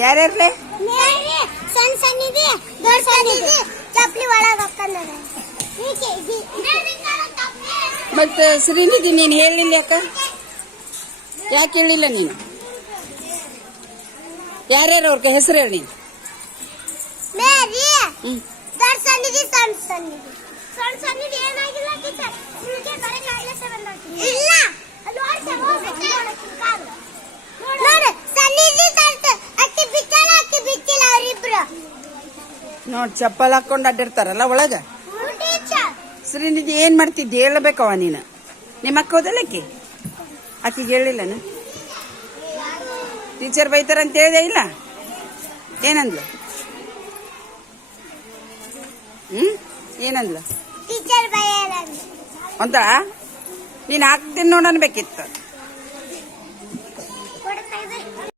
ಯಾರ್ಯಾರ್ಲೆ ಸಣ್ಣ ಸಣ್ಣಿದೆ ದೊಡ್ಡ ಸಣ್ಣಿದೆ ಚಪ್ಪಲಿ ಒಳಗೆ ಹಾಕೊಂಡ ಮತ್ತೆ ಶ್ರೀನಿಧಿ ನೀನು ಹೇಳಿಲ್ಲ ಯಾಕೆ ಹೇಳಿಲ್ಲ ನೀನು? ಯಾರ್ಯಾರು ಅವ್ರ ಹೆಸರು ಹೇಳಿ ನೀನು. ಮೇರಿ ದೊಡ್ಡ ಸಣ್ಣಿದೆ ಸಣ್ಣ ಸಣ್ಣಿದೆ ಸಣ್ಣ ಸಣ್ಣಿದೆ ಏನಾಗಿಲ್ಲ ಟೀಚರ್ ನಿಮಗೆ ಬರೆ ಕಾಯಿಲೆ ಬಂದಾಗಿದೆ ಇಲ್ಲ ನೋಡಿ ಸಣ್ಣಿದೆ ಸಣ್ಣ ಅಕ್ಕಿ ಬಿಚ್ಚಿಲ್ಲ ಅವರಿಬ್ರು ನೋಡ್ ಚಪ್ಪಲ್ ಹಾಕೊಂಡು ಅಡ್ಡಿರ್ತಾರಲ್ಲ ಒಳಗ. ಶ್ರೀನಿಧಿ ಏನ್ ಮಾಡ್ತಿದ್ದೆ ಹೇಳಬೇಕವ ನೀನು. ನಿಮ್ಮ ಅಕ್ಕ ಹೋದಲ್ಲಕ್ಕಿ ಆಕಿಗೆ ಹೇಳಿಲ್ಲನ? ಟೀಚರ್ ಬೈತಾರಂತ ಹೇಳಿದೆ ಇಲ್ಲ? ಏನಂದ್ಲು? ಏನಂದ್ಲು? ಟೀಚರ್ ಬೈಯಲ್ಲ ಅಂತ ನೀನ್ ಹಾಕ್ತೀನಿ ನೋಡನ್ಬೇಕಿತ್ತು.